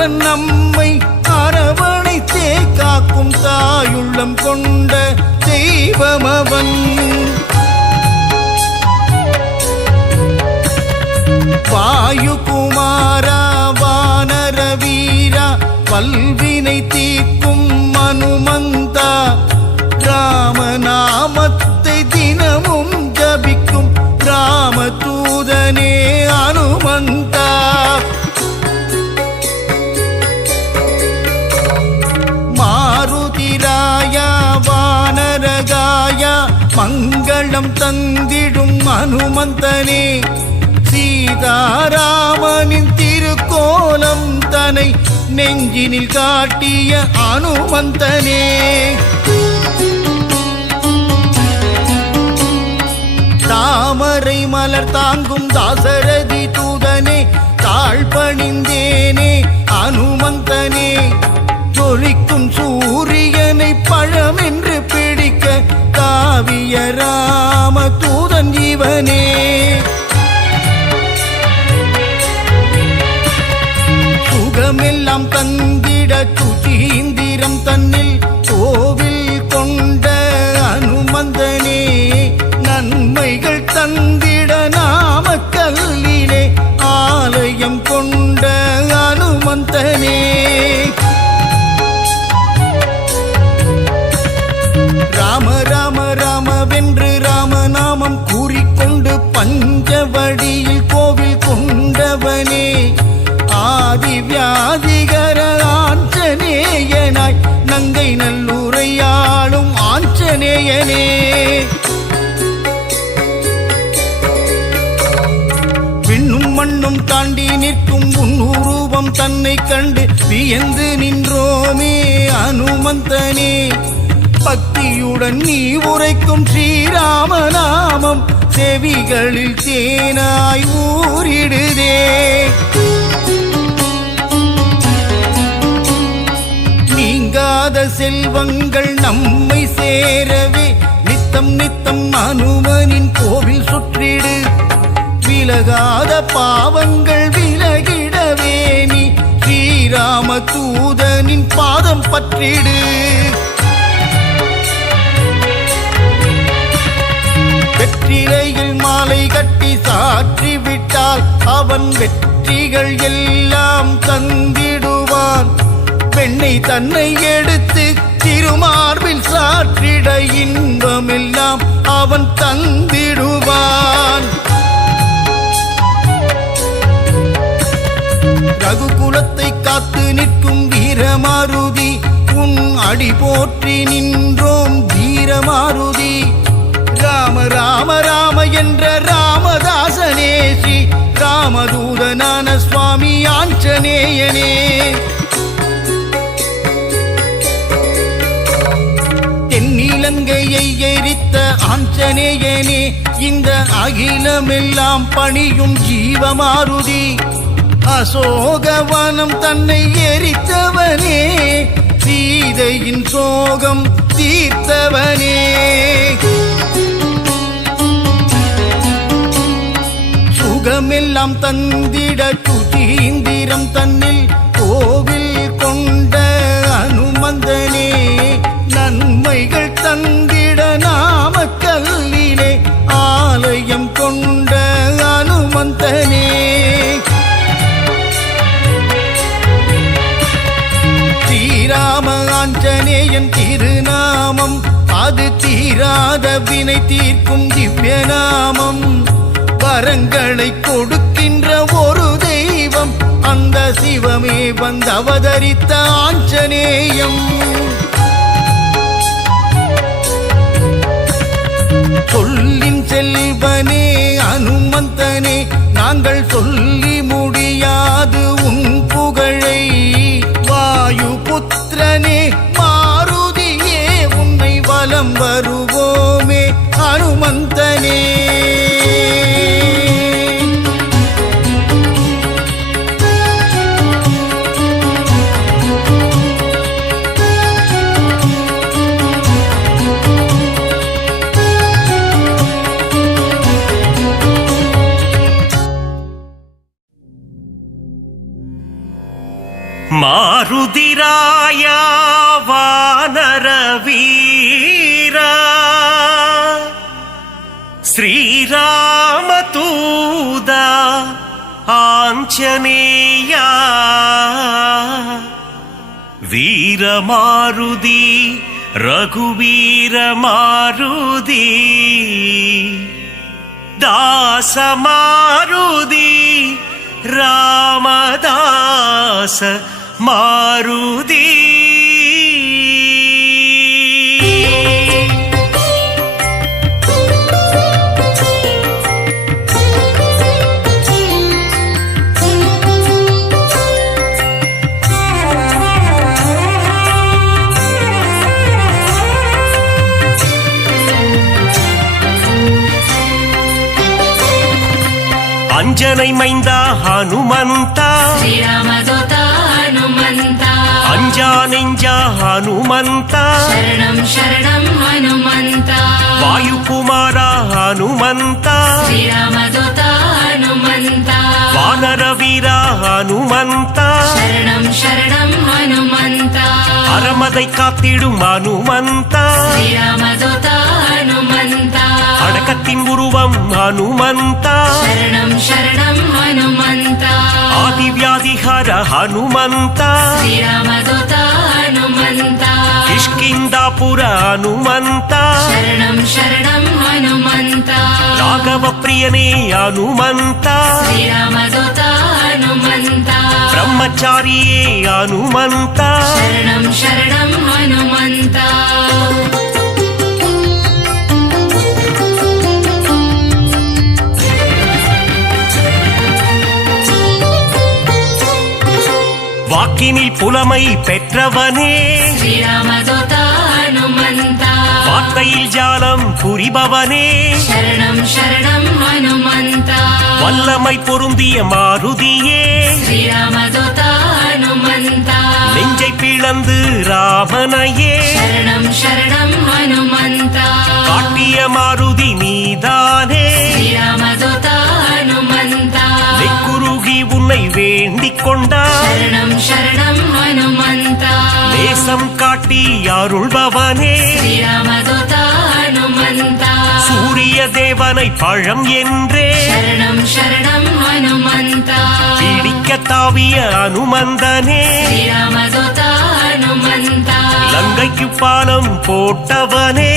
அன்புடன் நம்மை அரவணைத்தே காக்கும் தாயுள்ளம் கொண்ட தெய்வமவன். வாயுகுமாரா வானர வீரா பல்வினை தீக்கும் மனுமந்தா ராமநாமத்தை தினமும் ஜபிக்கும் ராம தந்திடும் சீதாராமனின் திருக்கோலம் தனை நெஞ்சினில் காட்டிய அனுமந்தனே. தாமரை மலர் தாங்கும் தாசரதி தூதனே தாழ்பணிந்தேனே அனுமந்தனே. தொழிக்கும் சூரியனை பழமென்று என்று பிடிக்க காவிய ராம தூதன் இவனே. சுகமெல்லாம் தந்திட சுதீந்திரம் தன்னில் கோவில் கொண்ட அனுமந்தனே. பஞ்சவடியில் கோவில் கொண்டவனே ஆதி வியாதிகர ஆஞ்சநேயனாய் நங்கை நல்லுரையாளும் ஆஞ்சநேயனே. விண்ணும் மண்ணும் தாண்டி நிற்கும் உன்னுருவம் தன்னை கண்டு வியந்து நின்றோமே அனுமந்தனே. பக்தியுடன் நீ உரைக்கும் ஸ்ரீராமநாமம் நாமம் செவிகளில் தேனாய் ஊரிடுதே நீங்காத செல்வங்கள் நம்மை சேரவே நித்தம் நித்தம் அனுமனின் கோவில் சுற்றிடு. விலகாத பாவங்கள் விலகிடவே நீ ஸ்ரீராம தூதனின் பாதம் பற்றிடு. வெற்றிலையில் மாலை கட்டி சாற்றி விட்டால் அவன் வெற்றிகள் எல்லாம் தந்திடுவான். பெண்ணை தன்னை எடுத்து திருமார்பில் சாற்றிட இன்பமெல்லாம் அவன் தந்திடுவான். ரகுகுலத்தை காத்து நிற்கும் வீரமாருதி உன் அடி போற்றி நின்றோம் வீரமாருதி. ராம ராம ராம என்ற ராமதாசனே ஸ்ரீ ராமதூதனான சுவாமி ஆஞ்சநேயனே. தென்னிலங்கையை எரித்த ஆஞ்சநேயனே இந்த அகிலமெல்லாம் பணியும் ஜீவமாருதி அசோகவனம் தன்னை எரித்தவனே சீதையின் சோகம் தீர்த்தவனே. சுகமெல்லாம் தந்திட சுதீந்திரம் தன்னில் கோவில் கொண்ட அனுமந்தனே நன்மைகள் தந்திட நாமக்கல்லிலே ஆலயம் கொண்ட அனுமந்தனே. தீராம ஆஞ்சநேயன் திருநாமம். அது தீராத வினை தீர்க்கும் திவ்யநாமம் வரங்களை கொடுக்கின்ற ஒரு தெய்வம். அந்த சிவமே வந்து அவதரித்த ஆஞ்சநேயம். சொல்லின் செல்வனே அனுமந்தனே நாங்கள் சொல்லி முடியாது உன் புகழை. வாயுபுத்திரனே மாருதியே உன்னை வலம் வருவோமே அனுமந்தனே మారుదిరాయ వానరవీరా శ్రీరామతూద ఆంజనేయ. వీరమారుది రఘువీరమారుది దాసమారుది రామదాస மாருதி. அஞ்சனை மைந்தா ஹனுமந்தா. ஸ்ரீராமதோ హనుమంత. శరణం శరణం హనుమంత. వాయుకుమార హనుమంత. హనుమంత. వానర వీర హనుమంత. హనుమంత. అరమదై కాத்திடும் హనుమంత. హనుమంత. அடக்கத்தின் హర హనుమంత. కిష్కిందాపుర హనుమంత. రాఘవ ప్రియనే హనుమంత. బ్రహ్మచారియే హనుమంత. శరణం வாக்கினில் புலமை பெற்றவனே. வார்த்தையில் ஜாலம் புரிபவனே. வல்லமை பொருந்திய மாருதியே. நெஞ்சை பிளந்து ராமனையே. காட்டிய மாருதி நீதா. உன்னை வேண்டிக் கொண்டார். நேசம் காட்டி அருள்பவனே. சூரிய தேவனை பழம் என்றே. பிடிக்க தாவிய அனுமந்தனே. லங்கைக்கு பாலம் போட்டவனே.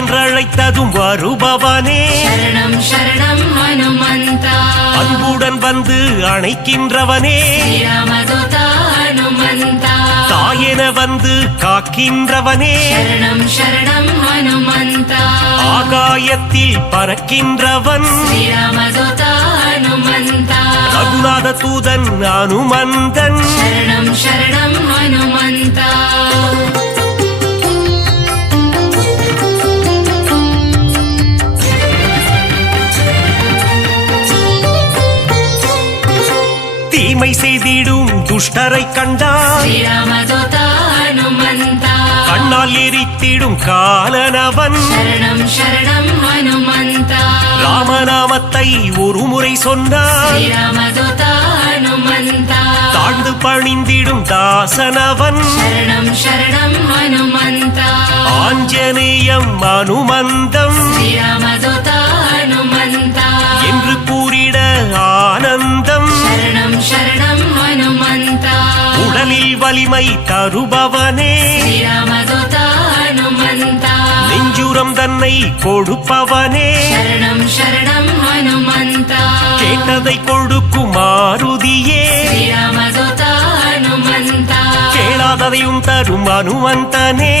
என்றழைத்ததும் வருபவனே. சரணம் சரணம் ஹனுமந்தா. அன்புடன் வந்து அணைக்கின்றவனே. ராமதூதா தாயென வந்து காக்கின்றவனே. சரணம் சரணம் ஹனுமந்தா. ஆகாயத்தில் பறக்கின்றவன். ரகுநாத தூதன் அனுமந்தன். சரணம் சரணம் ஹனுமந்தா. தீமை செய்திடும் துஷ்டரை கண்டால் கண்ணால் எரித்திடும் காலனவன் ராமநாமத்தை ஒரு முறை சொன்னால் தாழ்ந்து பணிந்திடும் தாசனவன் ஆஞ்சநேயம் அனுமந்தம் என்று கூறிட ஆனந்தம். கடலில் வலிமை தருபவனே. நெஞ்சுரம் தன்னை கொடுப்பவனே. கேட்டதை கொடுக்கும் மாருதியே கேளாததையும் தரும் அனுமந்தனே.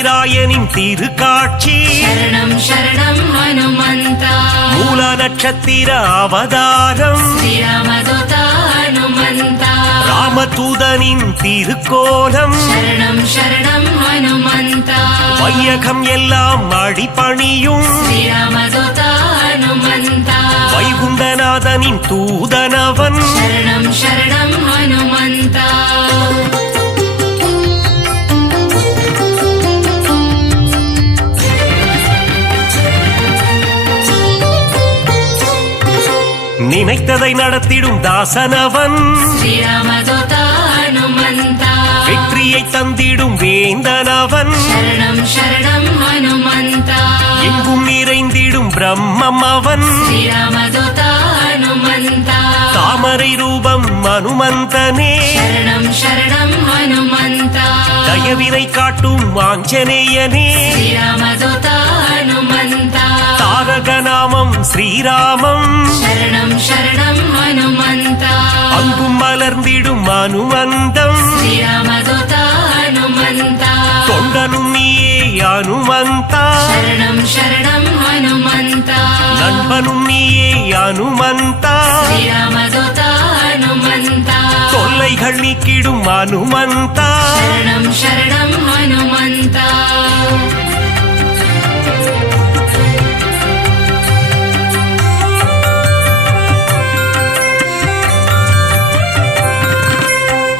வீராயனின் திருக்காட்சி. சரணம் சரணம் ஹனுமந்தா மூல நட்சத்திர அவதாரம் ராமதூதனின் திருக்கோலம். சரணம் சரணம் ஹனுமந்தா வையகம் எல்லாம் அடிபணியும். வைகுந்தநாதனின் தூதனவன். சரணம் சரணம் ஹனுமந்தா நினைத்ததை நடத்திடும் தாசனவன். வெற்றியை தந்திடும் வேந்தனவன். எங்கும் நிறைந்திடும் பிரம்மம் அவன். தாமரை ரூபம் மனுமந்தனே தயவினை காட்டும் ஆஞ்சநேயனே. தாரகநாமம் ஸ்ரீராமம். சரணம் சரணம் ஹனுமந்தா அங்கும் மலர்ந்திடும் அனுமந்தம். ஸ்ரீராமதுதா ஹனுமந்தா தொண்டனும் நீயே அனுமந்தா. நண்பனும் நீயே அனுமந்தா. தொல்லைகள் நீக்கிடும் அனுமந்தா. சரணம்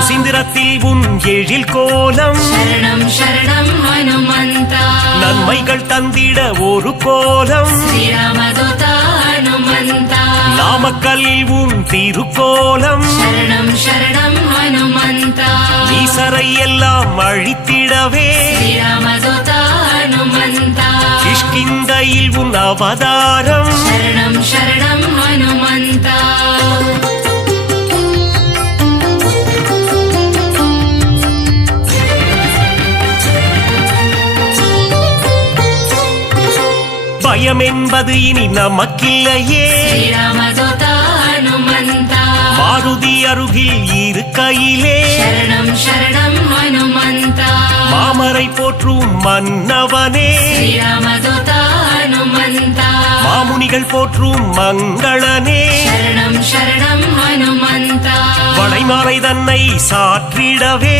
சிந்திரத்தில் உன் எழில் கோலம். நன்மைகள் தந்திட ஒரு கோலம். நாமக்கல்லில் உன் திருக்கோலம். ஈசரை எல்லாம் அழித்திடவே. கிஷ்கிந்தையில் உன் அவதாரம். பயம் என்பது இனி நமக்கில்லையே. மாருதி அருகில் இருக்கையிலே. மாமரை போற்றும் மன்னவனே. மாமுனிகள் போற்றும் மங்களனே. வளைமாலை தன்னை சாற்றிடவே.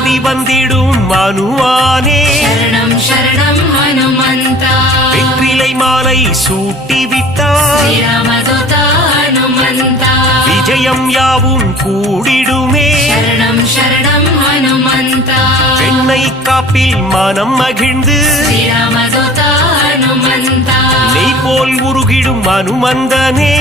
ஓடி வந்திடும் அனுமானே வெற்றிலை மாலை சூட்டி விட்டார் விஜயம் யாவும் கூடிடுமே. பெண்ணை காப்பில் மனம் மகிழ்ந்து. நெய் போல் உருகிடும் அனுமந்தனே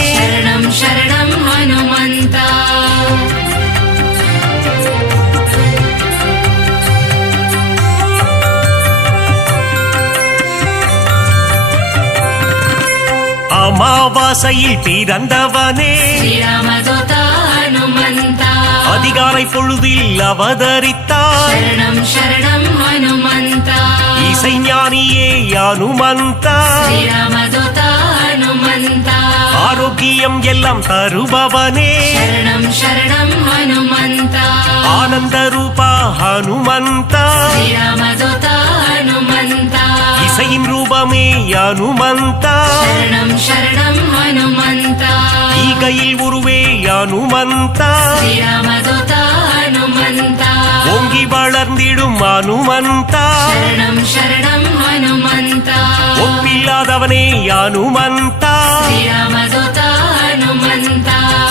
அமாவாசையில் பிறந்தவனே. அதிகாலை பொழுதில் அவதரித்தார் இசைஞானியே அனுமந்தா. ஆரோக்கியம் எல்லாம் தருபவனே. ஆனந்த ரூபா ஹனுமந்தா. இசையின் ரூபமே யானுமந்தா. ஈகையில் உருவே யானுமந்தா. ஓங்கி வளர்ந்திடும் அனுமந்தா ஒப்பில்லாதவனே யானுமந்தா.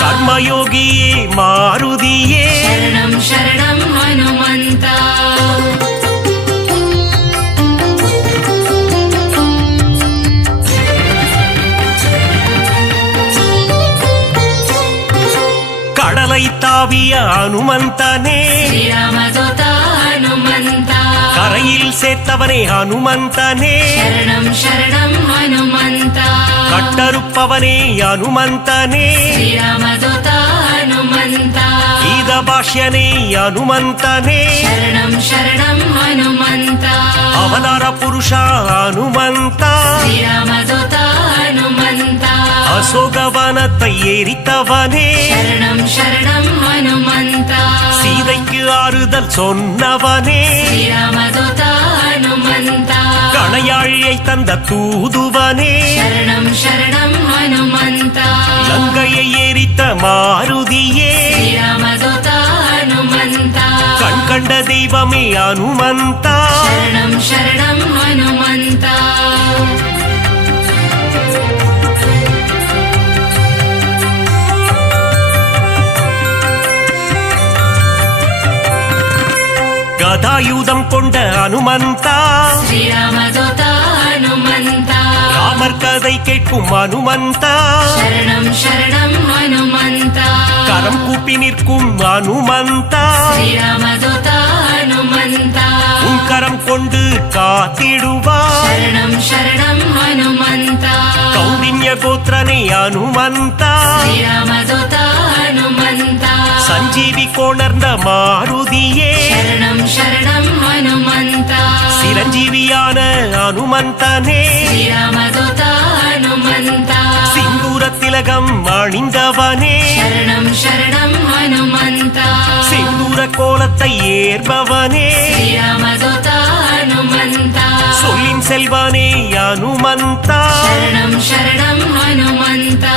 கர்மயோகியே மாருதியே. சரணம் சரணம் ஹனுமந்தா. தைத்தாவிய அனுமந்தனே கரையில் சேர்த்தவனே அனுமந்தனே கட்டறுப்பவனே அனுமந்தனே గీత భాష్యనే హనుమంతనే అవతార పురుష హనుమంత அசோகவனத்தை எரித்தவனே. சரணம் சரணம் ஹனுமந்தா. சீதைக்கு ஆறுதல் சொன்னவனே. ராமதூதா ஹனுமந்தா. கணையாழியை தந்த தூதுவனே. சரணம் சரணம் ஹனுமந்தா. லங்கையை எரித்த மாருதியே. ராமதூதா தெய்வமே ஹனுமந்தா சரணம் சரணம் ஹனுமந்தா. கதாயுதம் கொண்ட அனுமந்தா. ராமர் கதை கேட்கும் அனுமந்தா. கரம் கூப்பி நிற்கும் அனுமந்தா. உன் கரம் கொண்டு காத்திடுவா. கௌரின்ய கோத்திரனை அனுமந்தா. சஞ்சீவி கொணர்ந்த மாருதியே. சரணம் சரணம் ஹனுமந்தா சிரஞ்சீவியான அனுமந்தனே. ராமதூதா ஹனுமந்தா சிந்தூர திலகம் அணிந்தவனே. சரணம் சரணம் ஹனுமந்தா சிந்தூர கோலத்தை ஏற்பவனே. சொல்லின் செல்வனே அனுமந்தா. சரணம் சரணம் ஹனுமந்தா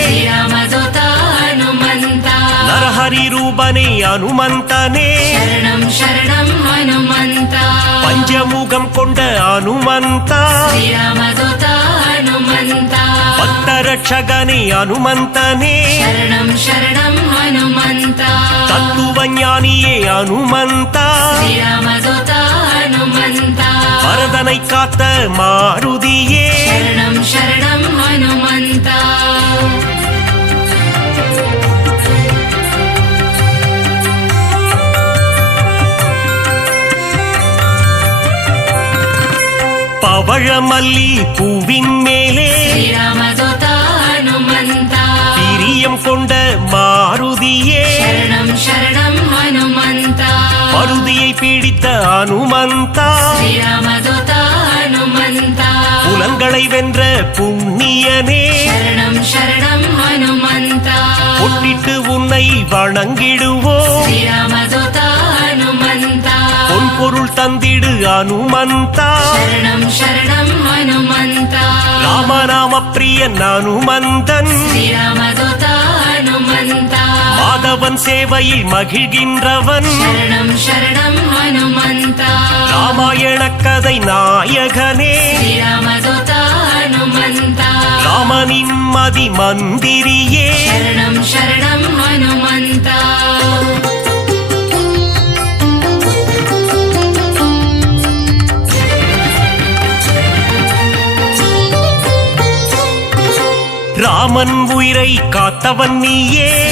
హరిరూపనే హనుమంతనే. పంచముఖం కొండ హనుమంత. భక్త రక్షగని హనుమంతనే. తత్వజ్ఞానియే హనుమంత. వరదனை காத்த மாருதியே பவழமல்லி பூவின் மேலே பிரியம் கொண்ட மாருதியே மருதியை பீடித்த அனுமந்தா புலங்களை வென்ற புண்ணியனே ஒட்டிட்டு உன்னை வணங்கிடுவோம். தந்திடு அனுமந்தா. ராமநாம பிரியன் அனுமந்தன். மாதவன் சேவையில் மகிழ்கின்றவன். ராமாயண கதை நாயகனே. ராமனின் மதி மந்திரியே ராமன் உயிரை காத்தவன் நீயே.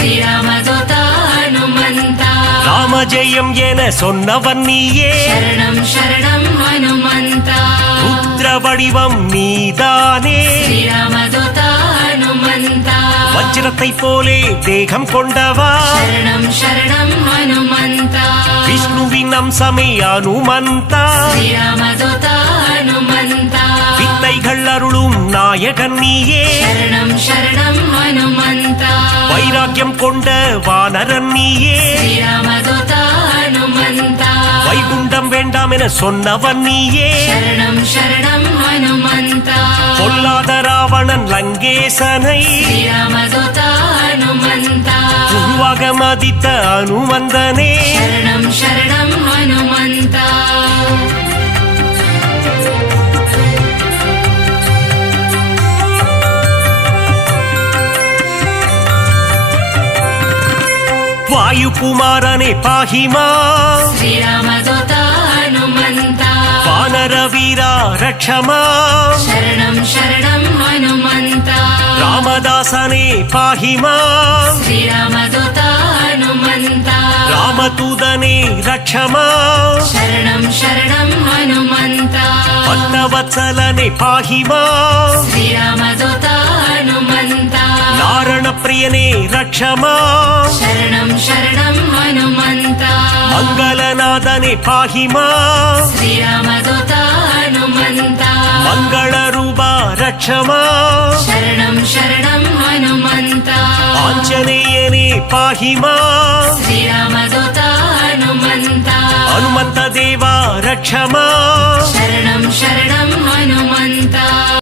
ராமஜெயம் என சொன்னவன் நீயே. ருத்ர வடிவம் நீதானே. வஜ்ரத்தை போலே தேகம் கொண்டவா. விஷ்ணுவின் அம்சமே அனுமந்தா. கருணைகள் அருளும் நாயகன் நீயே. வைராக்கியம் கொண்ட வானரன் நீயே. வைகுண்டம் வேண்டாம் என சொன்னவன் நீயே. பொல்லாத ராவணன் லங்கேசனை. மதித்த அனுமந்தனே. వాయుకుమారనే పాహిమా. వానర వీరా రక్షమా. శరణం శరణం హనుమంత. రామదాసనే పాహిమా. రామతూదని రక్షమా. శరణం శరణం హనుమంత. పాహిమా. శ్రీరామదూత హనుమంతా. ప్రాణప్రియనే రక్షమా. శరణం శరణం హనుమంత. మంగళనాథని పాహిమా. శ్రీరామదూత హనుమంత. మంగళ రూప రక్షమా. శరణం శరణం హనుమంత. ఆంజనేయని పాహిమా. శ్రీరామదూత హనుమంత. హనుమంత దేవా రక్షమా. శరణం శరణం హనుమంతా.